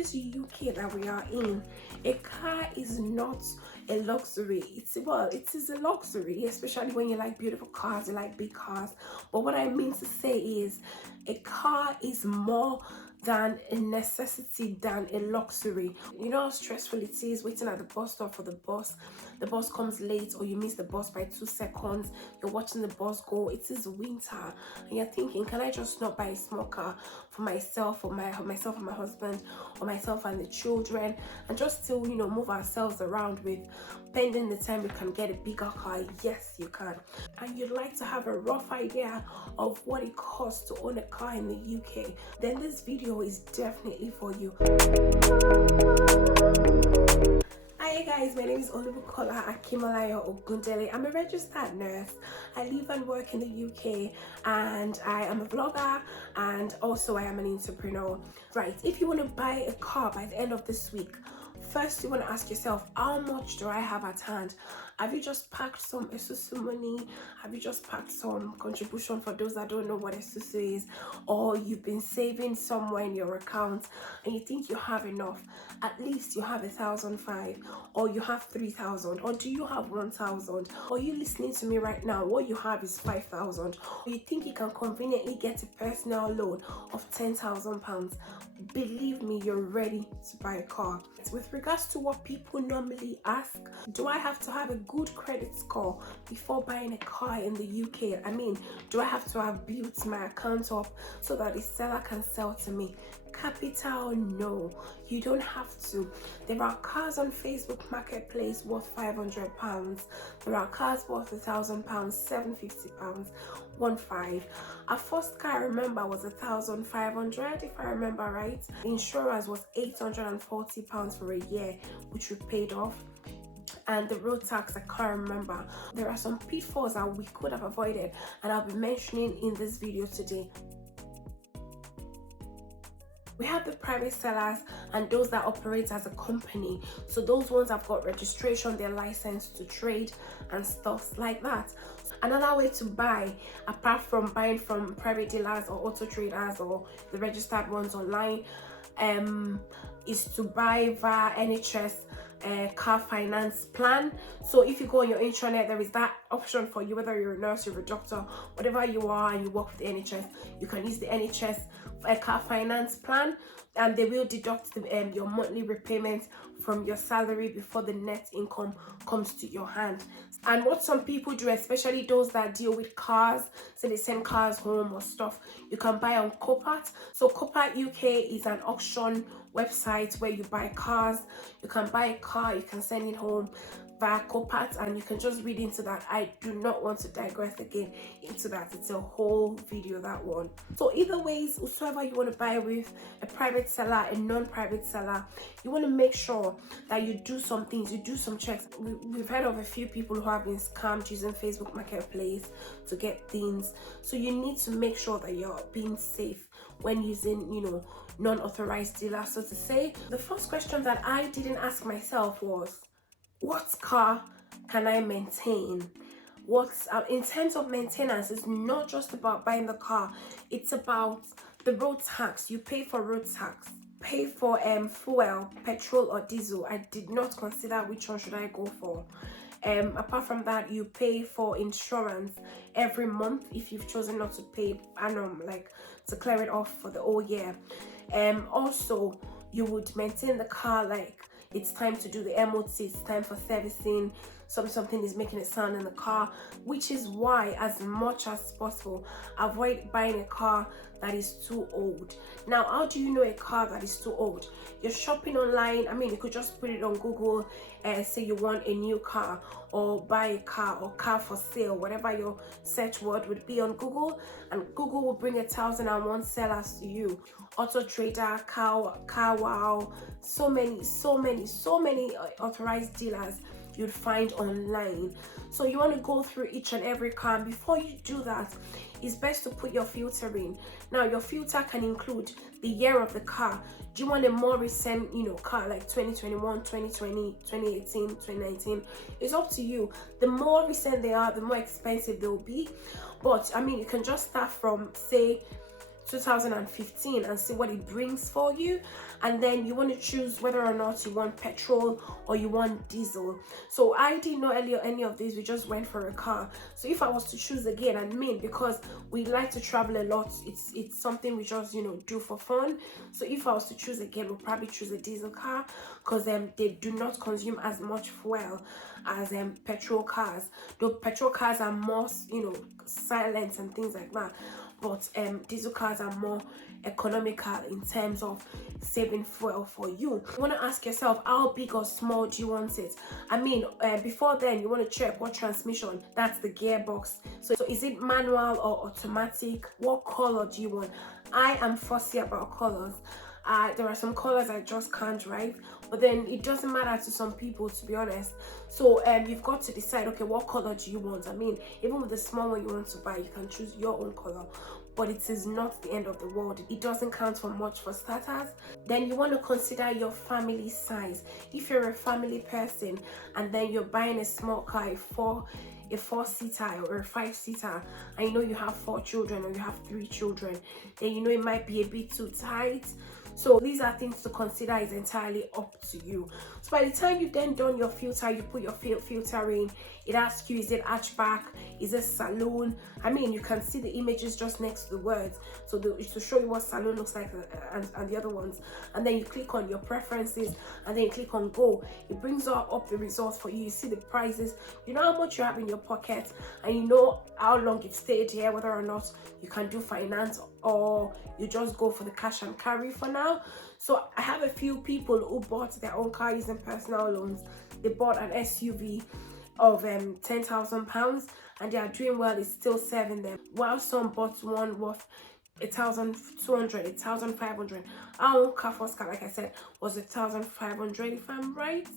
this UK that we are in, a car is not a luxury. It is a luxury, especially when you like beautiful cars, you like big cars. But what I mean to say is, a car is more than a necessity, than a luxury. You know how stressful it is waiting at the bus stop for the bus comes late, or you miss the bus by 2 seconds, you're watching the bus go, it is winter, and you're thinking, can I just not buy a small car for myself, or myself and my husband, or myself and the children, and just still, you know, move ourselves around with, pending the time we can get a bigger car? Yes, you can. And you'd like to have a rough idea of what it costs to own a car in the UK, then this video is definitely for you. Hi guys, my name is Olubukola Akimolayo Ogundele. I'm a registered nurse. I live and work in the UK, and I am a vlogger, and also I am an entrepreneur. Right, if you want to buy a car by the end of this week, first you want to ask yourself, how much do I have at hand? Have you just packed some Esusu money? Have you just packed some contribution for those that don't know what Esusu is? Or you've been saving somewhere in your account and you think you have enough? At least you have 1,500, or you have 3,000, or do you have 1,000? Or you listening to me right now, what you have is 5,000. Or you think you can conveniently get a personal loan of £10,000. Believe me, you're ready to buy a car. With regards to what people normally ask, do I have to have a good credit score before buying a car in the UK? I mean, do I have to have built my account up so that the seller can sell to me? Capital no, you don't have to. There are cars on Facebook Marketplace worth £500. There are cars worth £1,000, £750, 1,500. Our first car, I remember, was £1,500, if I remember right. Insurance was £840 for a year, which we paid off. And the road tax, I can't remember. There are some pitfalls that we could have avoided, and I'll be mentioning in this video today. We have the private sellers and those that operate as a company. So those ones have got registration, they're licensed to trade and stuff like that. Another way to buy, apart from buying from private dealers or auto traders or the registered ones online, is to buy via NHS car finance plan. So if you go on your intranet, there is that option for you, whether you're a nurse, you're a doctor, whatever you are, and you work with the NHS, you can use the NHS car finance plan, and they will deduct your monthly repayment from your salary before the net income comes to your hand. And what some people do, especially those that deal with cars, so they send cars home or stuff, you can buy on Copat. So Copat UK is an auction website where you buy cars. You can buy a car, you can send it home via Copat, and you can just read into that. I do not want to digress again into that. It's a whole video, that one. So either ways, whosoever you want to buy with, a private seller, a non-private seller, you want to make sure that you do some things, you do some checks. We've heard of a few people who have been scammed using Facebook Marketplace to get things. So you need to make sure that you're being safe when using, you know, non-authorized dealers, so to say. The first question that I didn't ask myself was, what car can I maintain? What's in terms of maintenance, it's not just about buying the car, it's about the road tax. You pay for road tax, pay for fuel, petrol or diesel. I did not consider which one should I go for. Apart from that, you pay for insurance every month if you've chosen not to pay annum, like to clear it off for the whole year. Also, you would maintain the car, like it's time to do the MOT, it's time for servicing, something is making a sound in the car, which is why, as much as possible, avoid buying a car that is too old. Now, how do you know a car that is too old? You're shopping online. I mean, you could just put it on Google and say you want a new car, or buy a car, or car for sale, whatever your search word would be on Google, and Google will bring 1,001 sellers to you. Auto Trader, Car Wow, so many authorized dealers you'd find online. So you want to go through each and every car, and before you do that, it's best to put your filter in. Now, your filter can include the year of the car. Do you want a more recent, you know, car like 2021, 2020, 2018, 2019? It's up to you. The more recent they are, the more expensive they'll be. But I mean, you can just start from, say, 2015 and see what it brings for you, and then you want to choose whether or not you want petrol or you want diesel. So I didn't know earlier any of these, we just went for a car. So if I was to choose again, I mean, because we like to travel a lot, it's something we just, you know, do for fun. So if I was to choose again, we'll probably choose a diesel car, because they do not consume as much fuel as petrol cars, though petrol cars are more, you know, silent and things like that, but diesel cars are more economical in terms of saving fuel for you. You want to ask yourself, how big or small do you want it? I mean, before then, you want to check what transmission, that's the gearbox. So is it manual or automatic? What color do you want? I am fussy about colors. There are some colors I just can't drive, but then it doesn't matter to some people, to be honest. So you've got to decide, okay, what color do you want? I mean, even with the small one you want to buy, you can choose your own color, but it is not the end of the world. It doesn't count for much for starters. Then you want to consider your family size. If you're a family person and then you're buying a small car, a four-seater or a five-seater, and you know you have 4 children or you have 3 children, then you know it might be a bit too tight. So these are things to consider. Is entirely up to you. So by the time you've then done your filter, you put your filter in, it asks you, is it hatchback, is it saloon? I mean, you can see the images just next to the words, so to show you what saloon looks like and the other ones. And then you click on your preferences, and then you click on go. It brings up the results for you. You see the prices, you know how much you have in your pocket, and you know how long you've stayed here, whether or not you can do finance or you just go for the cash and carry for now. So I have a few people who bought their own car using personal loans. They bought an SUV of £10,000 and they are doing well. It's still serving them, while some bought one worth 1,200, 1,500. Our own car, first car, like I said, was 1,500 if I'm right.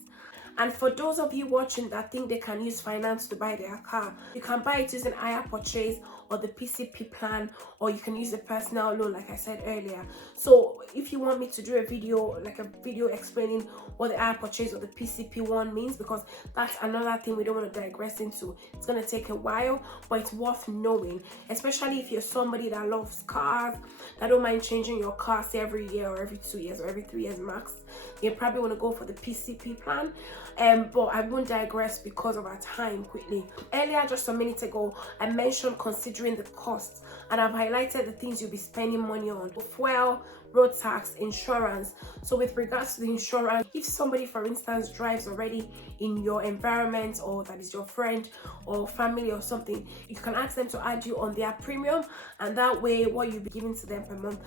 And for those of you watching that think they can use finance to buy their car, you can buy it using hire purchase or the PCP plan, or you can use the personal loan like I said earlier. So if you want me to do a video, like a video explaining what the hire purchase or the PCP one means, because that's another thing we don't want to digress into, it's going to take a while, but it's worth knowing, especially if you're somebody that loves cars, that don't mind changing your car say every year or every 2 years or every 3 years max. You probably want to go for the PCP plan. But I won't digress because of our time quickly. Earlier, just a minute ago, I mentioned considering the costs, and I've highlighted the things you'll be spending money on: fuel, road tax, insurance. So with regards to the insurance, if somebody, for instance, drives already in your environment, or that is your friend or family or something, you can ask them to add you on their premium, and that way what you'll be giving to them per month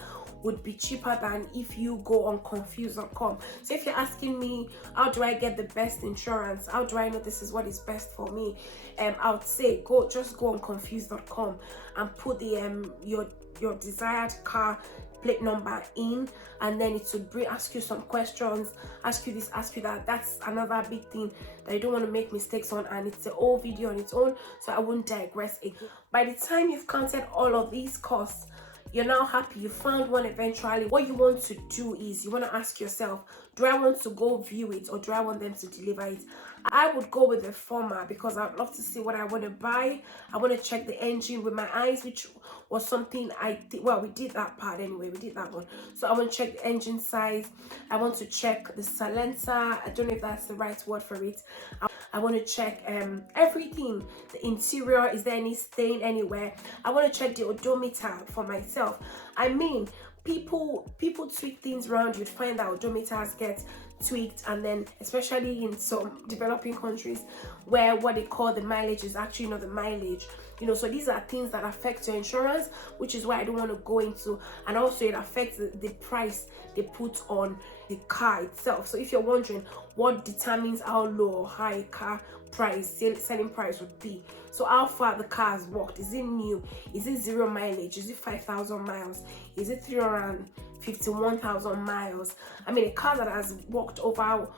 would be cheaper than if you go on confused.com. So if you're asking me, how do I get the best insurance, how do I know this is what is best for me, I would say just go on confused.com and put the your desired car plate number in, and then it will ask you some questions, ask you this, ask you that. That's another big thing that you don't want to make mistakes on, and it's a whole video on its own, so I won't digress again. By the time you've counted all of these costs, you're now happy, you found one eventually. What you want to do is you want to ask yourself, do I want to go view it or do I want them to deliver it? I would go with the former, because I'd love to see what I want to buy. I want to check the engine with my eyes, which was something we did that part anyway, we did that one. So I want to check the engine size, I want to check the silencer, I don't know if that's the right word for it. I want to check everything, the interior, is there any stain anywhere? I want to check the odometer for myself. I mean, people tweak things around. You'd find that odometers get tweaked, and then especially in some developing countries where what they call the mileage is actually not the mileage, you know. So these are things that affect your insurance, which is why I don't want to go into. And also it affects the price they put on the car itself. So if you're wondering what determines how low or high a car price, selling price would be, so how far the car has walked, is it new, is it 0 mileage, is it 5,000 miles, is it 351,000 miles? I mean, a car that has walked over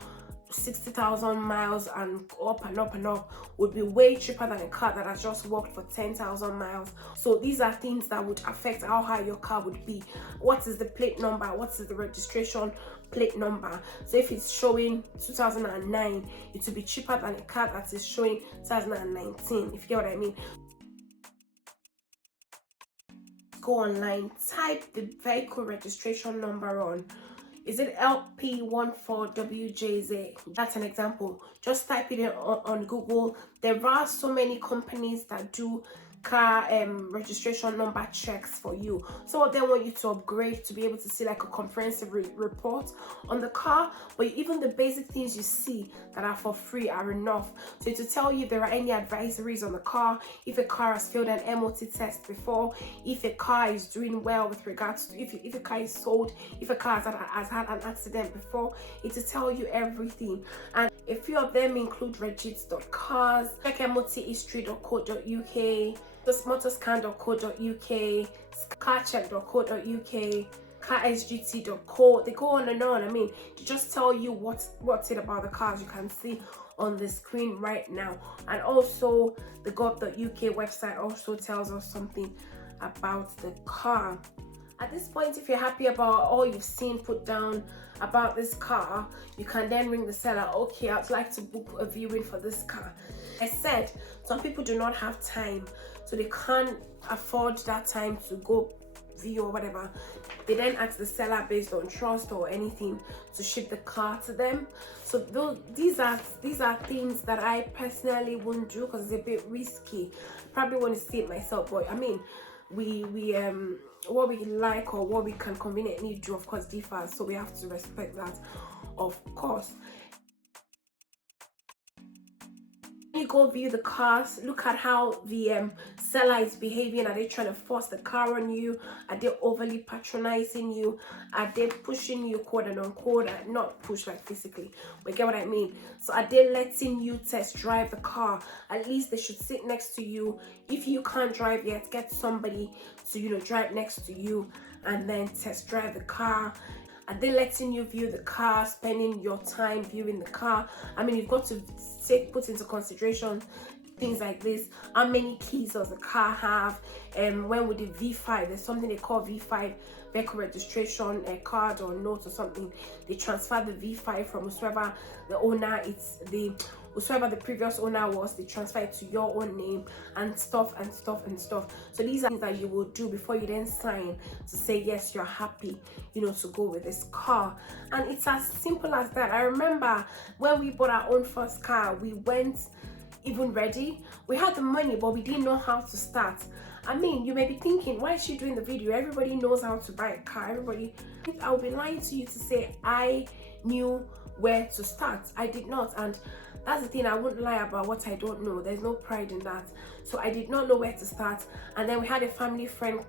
60,000 miles and up and up and up would be way cheaper than a car that has just walked for 10,000 miles. So these are things that would affect how high your car would be. What is the plate number? What is the registration plate number? So if it's showing 2009, it will be cheaper than a car that is showing 2019, if you get what I mean. just go online, type the vehicle registration number on. Is it LP14WJZ? That's an example. Just type it in on Google. There are so many companies that do car registration number checks for you. Some of them want you to upgrade to be able to see like a comprehensive report on the car, but even the basic things you see that are for free are enough. So to tell you if there are any advisories on the car, if a car has failed an MOT test before, if a car is doing well with regards to if a car is sold, if a car has had an accident before, it will tell you everything. And a few of them include regits.cars, checkmothistory.co.uk, motorscan.co.uk, carcheck.co.uk, carsgt.co. They go on and on. I mean, to just tell you what's it about the cars, you can see on the screen right now. And also the Govt.uk website also tells us something about the car. At this point, if you're happy about all you've seen put down about this car, you can then ring the seller. Okay, I'd like to book a viewing for this car. I said some people do not have time, so they can't afford that time to go view or whatever. They then ask the seller based on trust or anything to ship the car to them. So these are things that I personally wouldn't do because it's a bit risky. I probably want to see it myself, but I mean, we what we like or what we can conveniently do, of course, differs, so we have to respect that, of course. You go view the cars, look at how the seller is behaving. Are they trying to force the car on you? Are they overly patronizing you? Are they pushing you, quote and unquote? Not push like physically, but get what I mean. So are they letting you test drive the car? At least they should sit next to you. If you can't drive yet, get somebody to drive next to you and then test drive the car. Are they letting you view the car, spending your time viewing the car? I mean, you've got to put into consideration things like this. How many keys does the car have? When would the V5, there's something they call V5 vehicle registration card or note or something. They transfer the V5 from whoever the owner, whoever the previous owner was, they transfer it to your own name and stuff. So these are things that you will do before you then sign to say yes, you're happy to go with this car. And it's as simple as that. I remember when we bought our own first car, we went even ready. We had the money, but we didn't know how to start. I mean, you may be thinking, why is she doing the video? Everybody knows how to buy a car. I would be lying to you to say I knew where to start. I did not. And that's the thing, I wouldn't lie about what I don't know. There's no pride in that. So I did not know where to start. And then we had a family friend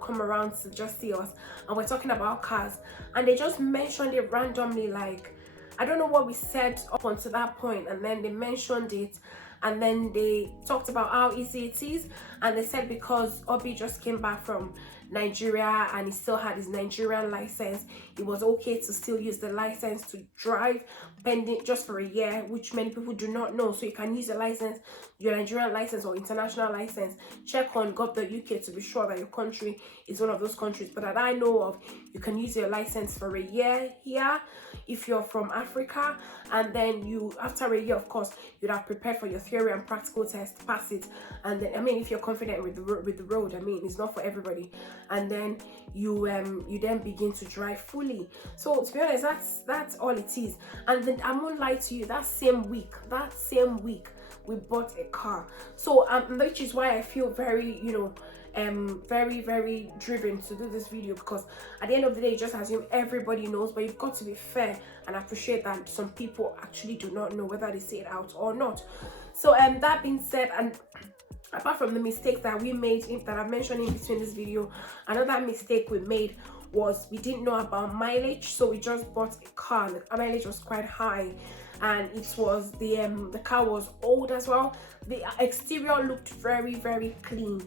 come around to just see us, and we're talking about cars, and they just mentioned it randomly. Like, I don't know what we said up until that point, and then they mentioned it, and then they talked about how easy it is. And they said because Obi just came back from Nigeria and he still had his Nigerian license, it was okay to still use the license to drive pending just for a year, which many people do not know. So you can use your license, your Nigerian license or international license. Check on Govt.uk to be sure that your country is one of those countries, but that I know of, you can use your license for a year here if you're from Africa, and then after a year, of course, you'd have prepared for your theory and practical test, pass it, and then, I mean, if you're confident with the road, I mean, it's not for everybody, and then you then begin to drive fully. So to be honest, that's all it is. And then I won't lie to you, that same week we bought a car. So which is why I feel very very, very driven to do this video, because at the end of the day, you just assume everybody knows, but you've got to be fair and appreciate that some people actually do not know whether they say it out or not. So that being said, and apart from the mistakes that we made that I've mentioned in between this video, another mistake we made was we didn't know about mileage. So we just bought a car, the mileage was quite high, and it was the car was old as well. The exterior looked very, very clean.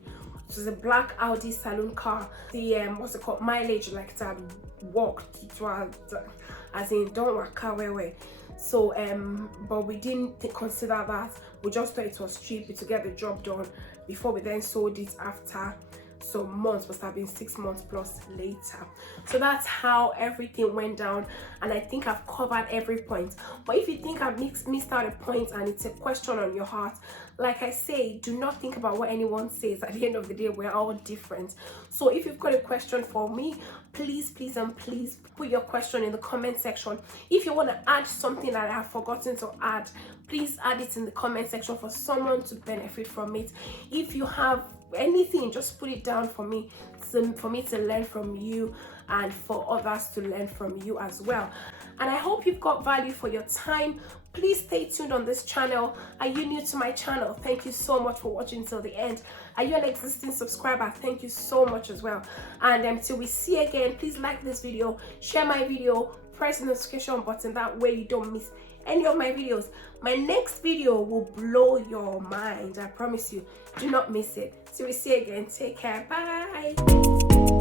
It was a black Audi saloon car. The what's it called, mileage, like that walked, it was as in don't work car way. So but we didn't consider that. We just thought it was cheap to get the job done before we then sold it after some months, must have been 6 months plus later. So that's how everything went down, and I think I've covered every point. But if you think I've missed out a point and it's a question on your heart Like I say, do not think about what anyone says. At the end of the day, we're all different. So if you've got a question for me, please put your question in the comment section. If you want to add something that I have forgotten to add, please add it in the comment section for someone to benefit from it. If you have anything, just put it down for me to learn from you and for others to learn from you as well. And I hope you've got value for your time. Please stay tuned on this channel. Are you new to my channel? Thank you so much for watching till the end. Are you an existing subscriber? Thank you so much as well. And until we see again, please like this video, share my video, press the notification button. That way you don't miss any of my videos. My next video will blow your mind. I promise you. Do not miss it. Till we see again. Take care. Bye.